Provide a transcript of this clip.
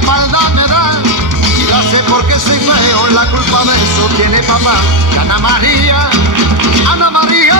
espalda me da. Y lo hace porque soy feo, la culpa de eso tiene papá. Y Ana María